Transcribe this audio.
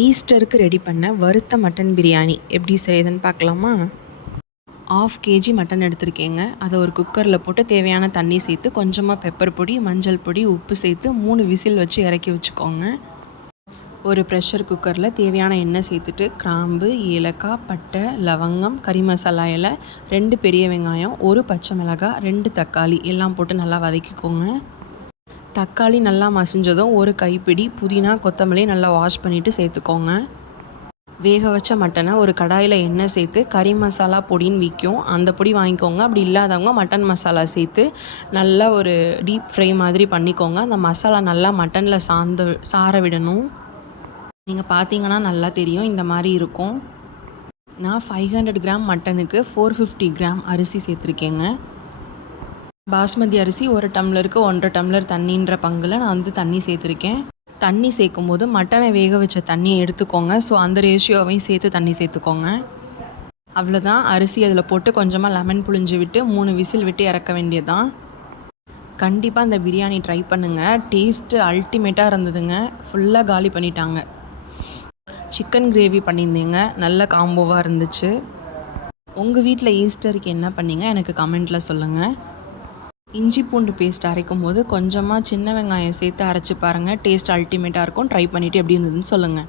ஈஸ்டருக்கு ready பண்ண வறுத்த mutton biryani எப்படி செய்யுதுன்னு பார்க்கலாமா? 1/2 kg மட்டன் எடுத்திருக்கேங்க. அதை ஒரு குக்கரில் போட்டு தேவையான தண்ணி சேர்த்து கொஞ்சமாக பெப்பர் பொடி, மஞ்சள் பொடி, உப்பு சேர்த்து 3 விசில் வச்சு இறக்கி வச்சுக்கோங்க. ஒரு ப்ரெஷர் குக்கரில் தேவையான எண்ணெய் சேர்த்துட்டு கிராம்பு, ஏலக்காய், பட்டை, லவங்கம், கறி மசாலா இலை, 2 பெரிய வெங்காயம், 1 பச்சை மிளகாய், 2 தக்காளி எல்லாம் போட்டு நல்லா வதக்கிக்கோங்க. தக்காளி நல்லா மசிஞ்சதும் 1 கைப்பிடி புதினா, கொத்தமல்லி நல்லா வாஷ் பண்ணிவிட்டு சேர்த்துக்கோங்க. வேக வச்ச மட்டனை ஒரு கடாயில் எண்ணெய் சேர்த்து கறி மசாலா பொடின்னு விற்கும், அந்த பொடி வாங்கிக்கோங்க. அப்படி இல்லாதவங்க மட்டன் மசாலா சேர்த்து நல்லா ஒரு டீப் ஃப்ரை மாதிரி பண்ணிக்கோங்க. அந்த மசாலா நல்லா மட்டனில் சார விடணும். நீங்கள் பார்த்தீங்கன்னா நல்லா தெரியும், இந்த மாதிரி இருக்கும். நான் 500 கிராம் மட்டனுக்கு 450 கிராம் அரிசி சேர்த்துருக்கேங்க. பாஸ்மதி அரிசி 1 டம்ளருக்கு 1.5 டம்ளர் தண்ணின்ற பங்கில் நான் தண்ணி சேர்த்துருக்கேன். தண்ணி சேர்க்கும் போது மட்டனை வேக வச்ச தண்ணியை எடுத்துக்கோங்க. ஸோ அந்த ரேஷியோவையும் சேர்த்து தண்ணி சேர்த்துக்கோங்க. அவ்வளோதான். அரிசி அதில் போட்டு கொஞ்சமாக லெமன் புழிஞ்சு விட்டு 3 விசில் விட்டு இறக்க வேண்டியதுதான். கண்டிப்பாக இந்த பிரியாணி ட்ரை பண்ணுங்கள். டேஸ்ட்டு அல்டிமேட்டாக இருந்ததுங்க. ஃபுல்லாக காலி பண்ணிட்டாங்க. சிக்கன் கிரேவி பண்ணியிருந்தேங்க, நல்ல காம்போவாக இருந்துச்சு. உங்கள் வீட்டில் ஈஸ்டருக்கு என்ன பண்ணீங்க எனக்கு கமெண்ட்டில் சொல்லுங்கள். இஞ்சி பூண்டு பேஸ்ட் அரைக்கும் போது கொஞ்சமாக சின்ன வெங்காயம் சேர்த்து அரைச்சி பாருங்கள். டேஸ்ட் அல்டிமேட்டாக இருக்கும். ட்ரை பண்ணிவிட்டு எப்படி இருந்ததுன்னு சொல்லுங்கள்.